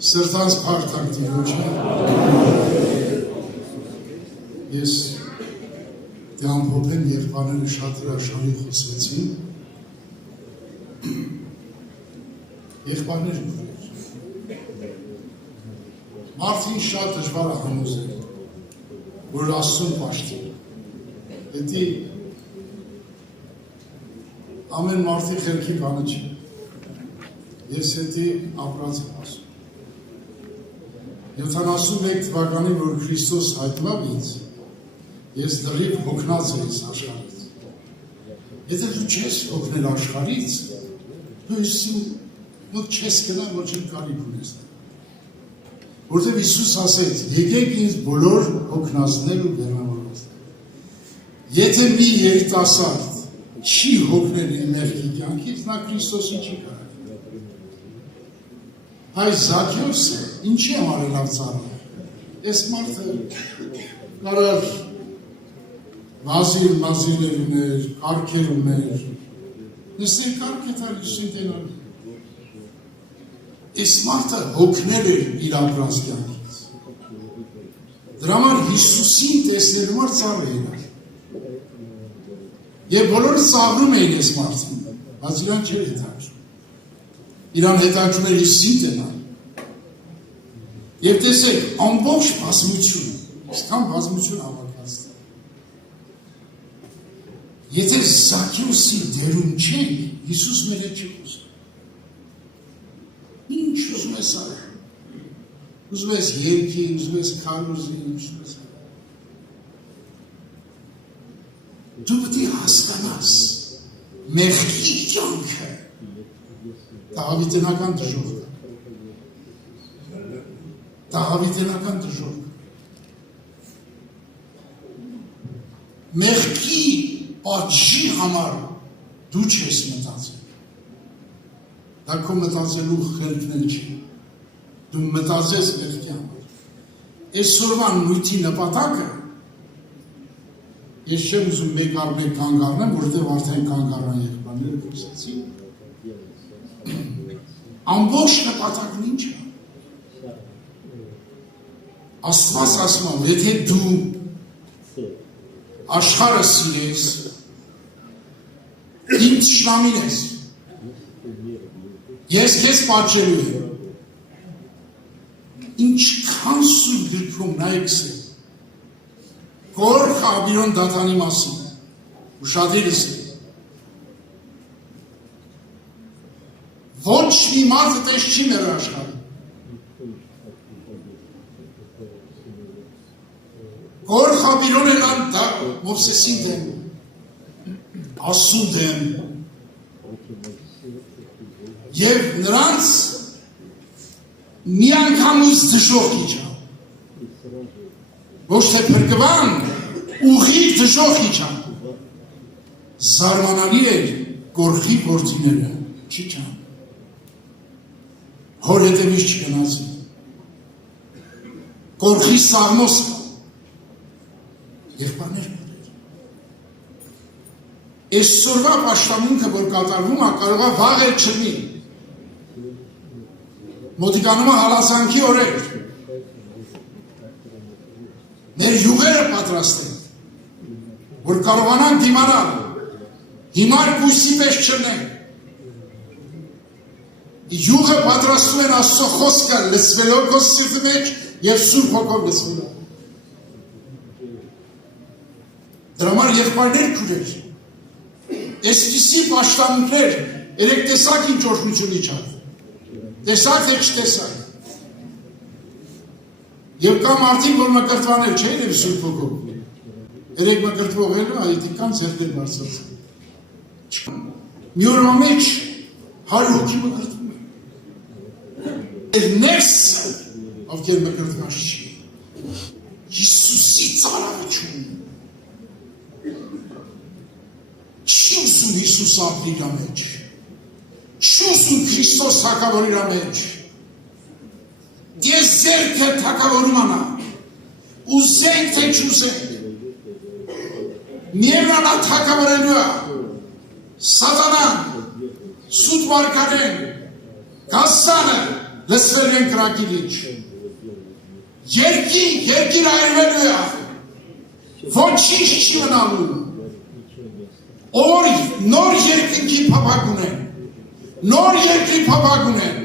Սրտանց փառք Տիրոջը։ Ես դե ամփոփեմ եղբայրները շատ հրաշալի խոսեցին։ Եղբայրները մարդին շատ դժվար է համոզել, որ Աստծուն պաշտի։ Դա ամեն մարդի խելքի բանը չի։ Ես հետի ապրած եմ ասում։ 71 թվականին, որ Քրիստոս հայտնավ ինձ, ես լրիվ հոգնած էի աշխարհից։ Եթե դու չես հոգնել աշխարհից, դու մոտ չես գնա, ոչ էլ կարիք ունես։ Որտեղ Հիսուս ասեց, եկեք ինձ բոլոր հոգնածներ ու բեռնավորվածներ։ Եթե մի երիտասարդ չի հոգնել իր մեղքի կյանքից, նա Քրիստոսին չի կարել։ Այս Զաքեոսը ինչի համար լավ ծառա։ Այս մարդը կարար մազիլներ ուներ, կարգեր ուներ։ Նստեն կարգ է տար Հիսուսին տենալի։ Այս մարդը հոգնել էր իր ապրած կյանքից։ Դրա համար Հիսուսին տեսնելու համար ծառ է եղել։ Եվ բոլորը ծաղրում էին այս մարդին, բայց իրան չէր հետաքրքրում։ Իրան հետաքրքրում էր Հիսուսին տենալ։ Եվ տեսեք, ամբողջ բազմություն, այսքան բազմություն հավաքած։ Եթե Զաքեոսի դերում չենք, Հիսուս մեր հետ չի խոսում։ Ինչ ուզում ես արել։ Ուզում ես երգի, ուզում ես քարոզի, ուզում ես։ Դու պետք է հասկանաս մեղքի կյանքը Դավիթենական դժոխք է։ Դավիթենական դժոխք։ Մեղքի պատժի համար դու չես մտածել։ Դա քո մտածելու խելքն էլ չի։ Դու մտածես մեղքի համար։ Այսօրվա նույնի նպատակը ես չեմ ուզում մեկ առ մեկ կանգ առնեմ, որովհետև արդեն կանգ առան եղբայրները խոսեցին։ Ամբողջ նպատակն ինչ է։ Աստված ասում է, եթե դու աշխարհը սիրես, ինձ շնամին ես, ես քեզ պատժելու եմ։ Ինչքան սուրբ գրքում նայեք սեր։ Գորխ Աբիրոն Դաթանի մասին, ուշադրես է։ Ոչ մի մարդը տես չի մեր աշխարհում։ Գորխ Աբիրոն էլ Մովսեսին դեմ, Աստծուն դեմ, և նրանց մի անգամ ույս դժոխք իջան, ոչ թե փրկվան, ուղիղ դժոխք իջան, զարմանալի էր Գորխի որդիները չիջան, հոր հետևից չգնացին, Գորխի Սաղմոս կա, եղբայրներ կա։ Այսօրվա պաշտամունքը, որ կատարվում է, կարող է վաղ էլ չլինի։ Մոտիկանում է հալածանքի օրեր։ Մեր յուղերը պատրաստեն, որ կարողանան դիմանալ, հիմար կույսի պես չլնեն։ Յուղը պատրաստում են Աստծո խոսքը լսվելով քո սիրտի մեջ և Սուրբ Հոգով լսվելով։ Դրա համար եղբայրներ քուրեր, այսպիսի պաշտամունքներ, երեք տեսակ ինչ օրհնություն իջավ, տեսակ թե չտեսակ։ Եվ կա մարդիկ, որ մկրտվանել չէին և Սուրբ Հոգով, երեք մկրտվողելու այդիկան ձեռքեր բարձրացան։ Մի օրվա մեջ 100 հոգի մկրտվում է։ Ներսը, ովքեր մկրտված չի, Հիսուսի ծառայություն։ Չի ուզում Հիսուս ապրի իր մեջ, չի ուզում Քրիստոս թագավոր իր մեջ, ես ձեռքը թագավորում անա, ուզենք թե չուզենք, միևնան է թագավորելու է, սատանան, սուտ վարկանեն, գասանը, լսվել են կրակի լիճ։ Երկիր այրվելու է, ոչինչ չի մնալու։ Նոր երկինքի փափակ ունեն, նոր երկրի փափակ ունեն,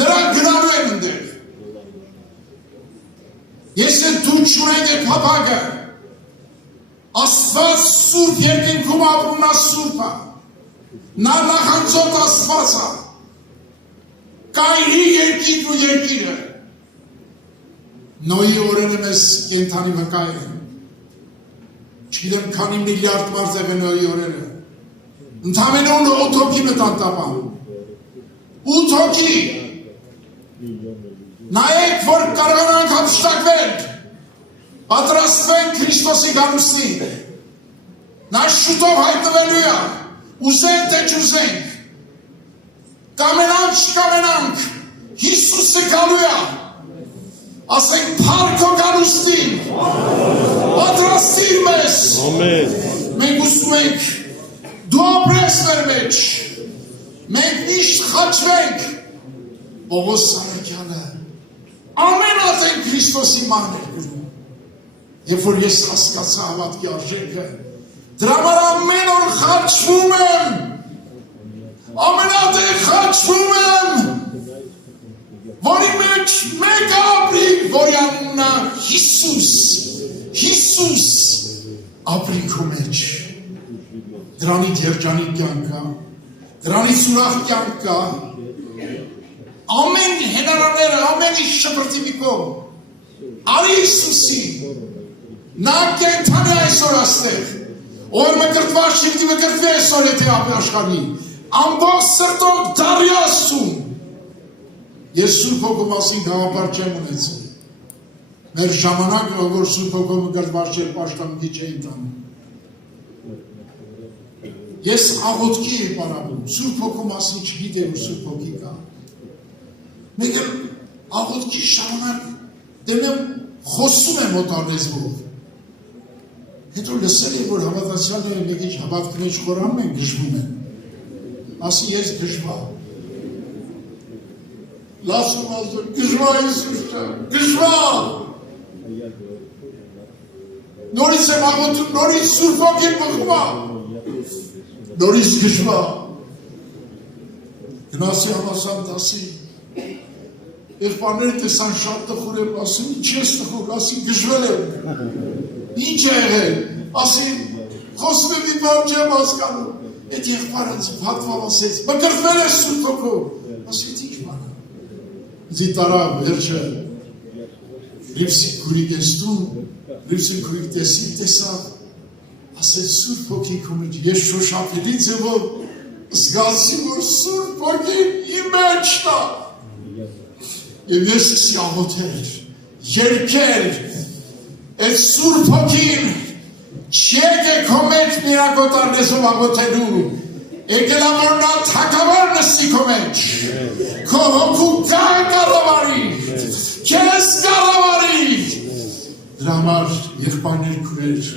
նրանք գնալու են ընդեղ։ Եթե դու չունենք այդ փափակը, Աստված սուրբ երկինքում ապրում է սուրբը, նա նախանձոտ Աստված է, կայրի երկիրն ու երկիրը, Նոյի օրենը մեզ կենթանի վկայ են, չգիտեմ քանի միլիարդ մարդ է Նոյի օրենը, ընդամենը 8 հոգի մտան տապան, 8 հոգի, նայեք, որ կարողանանք հափշտակվենք, պատրաստվենք Քրիստոսի գալուստին, նա շուտով հայտնվելու է, ուզենք թե չուզենք, կամենանք չկամենանք, Հիսուսը գալու է, ասենք փառքո գալուստին, պատրաստիր մեզ, մենք ուզում ենք, դու ապրես մեր մեջ, մենք միշտ խաչվենք, Պողոս Սարաքյանը, ամենատեն Քրիստոսի ման էր գրում, երբ որ ես հասկացա հավատքի արժեքը, դրա համար ամեն օր խաչվում եմ, ամենատեն խաչվում եմ, որի մեջ մեկ ապրի, որի անունն է Հիսուս ապրինքու մեջ, դրանից երջանիկ կյանք կա, դրանից ուրախ կյանք կա, ամեն հենարաները, ամեն ինչ շպրտիվիկով, արի Հիսուսի, նա կենթանի այսօր աստեղ, որ մկրտված շիվդի մկրտվի այսօր եթե ապի աշխարհի, ամբողջ սրտով դարի Աստծուն, ես Սուրբ Հոգու մասին գաղափար չեմ ունեցել, մեր ժամանակը, որ Սուրբ Հոգու մկրտված չէր պաշտամունքի չէին տանում, ես աղոթքի եմ պարապում, Սուրբ Հոգու մասին չգիտեմ, որ Սուրբ Հոգի կա, մեկ էլ աղոթքի ժամանակ դեմեմ խոսում եմ օտարլեզվով, հետո լսել եմ, որ հավատացյալները մեկ ինչ հավատքի մեջ խորանում են, գժվում են, ասի ես գժվա, լասում ասում, գժվա Հիսուսը, գժվա, նորից եմ աղոթում, նորից Սուրբ Հոգին մղվա, նորից գժվա, գնասի համասանդ ասի, Եղբայրները տեսան շատ տխուր եմ, ասում, ինչ ես տխուր, ասի գժվել եմ, ինչ է եղել, ասի, խոսում եմ մի բան չեմ հասկանում, այդ եղբայրը հատվավ ասեց, մկրտվել ես Սուրբ Հոգու, ասի, ինչ բան է, ձի տարավ, վերջը, Լիվսի քուրիկ ես դու, Լիվսի քուրիկ տեսավ, ասեց Սուրբ Հոգի քումիջ, ես շոշափելի ձևով, զգացի, որ Սուրբ Հոգին իմ մեջն է, Եվ ես սկսի աղոթել, երգել, այդ Սուրբ Հոգին չեք է քո մեջ միրագոտար լեզով աղոթելու, եկել է որ նա թագավոր նստի քո մեջ, քո հոգու կառավարի, քեզ կառավարի, դրա համար եղբայրներ քուրեր,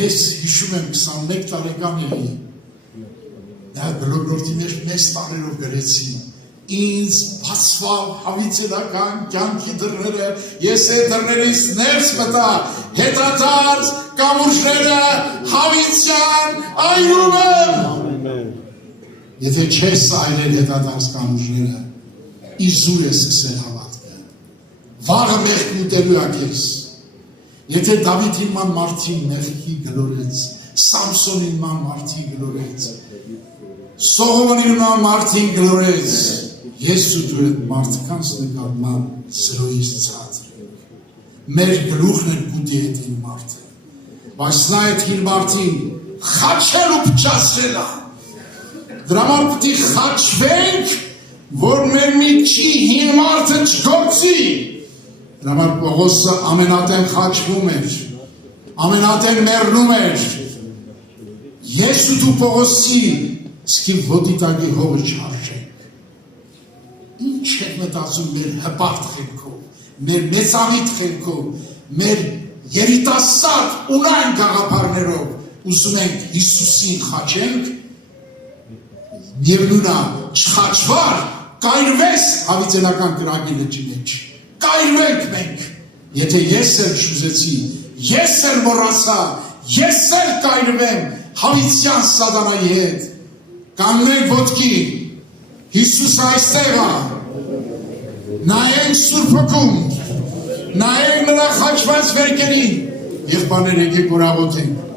ես հիշում եմ 21 տարեկան էի, նա բլոգորդի մեջ մեծ տարերով գրեցի, ինձ բացվավ հավիտենական կյանքի դռները, ես այդ դռներից ներս մտա, հետադարձ կամուրջները հավիտյան այրում եմ։ Եթե չես այրել հետադարձ կամուրջները, իզուր ես սկսել հավատքը, վաղը մեղք ուտելու ա քեզ։ Եթե Դավիթին ման մարդին մեղքի գլորեց, Սամսոնին ման մարդին գլորեց, Սողոմոնին ման մարդին գլորեց, Ես ու դու այդ մարդկանց նկատմամբ զրոյից ցածր ենք, մեր գլուխն են կուտի այդ հին մարդը, բայց նա այդ հին մարդին խաչել ու փչացրել է, դրա համար պետք է խաչվենք, որ մեր միջի հին մարդը չգործի, դրա համար Պողոսը ամենատեն խաչվում էր, ամենատեն մեռնում էր, ես ու դու Պողոսի սկի ոտիտագի հողը չարժենք, ինչ է մտածում մեր հպարտ խելքով, մեր մեծամիտ խելքով, մեր երիտասարդ ունայն գաղափարներով ուզում ենք Հիսուսին խաչենք, միևնույն է չխաչվար, կայրվես հավիտենական կրակի լճի մեջ, կայրվենք մենք, եթե ես էլ շուզեցի, ես էլ մոռացա, ես էլ կայրվեմ հավիտյան սատանայի հետ, կանգնենք ոտքի, Հիսուսը այստեղ է, նայենք Սուրբ Հոգուն, նայենք նրա խաչված վերքերին, եղբայրներ եկեք որ աղոթենք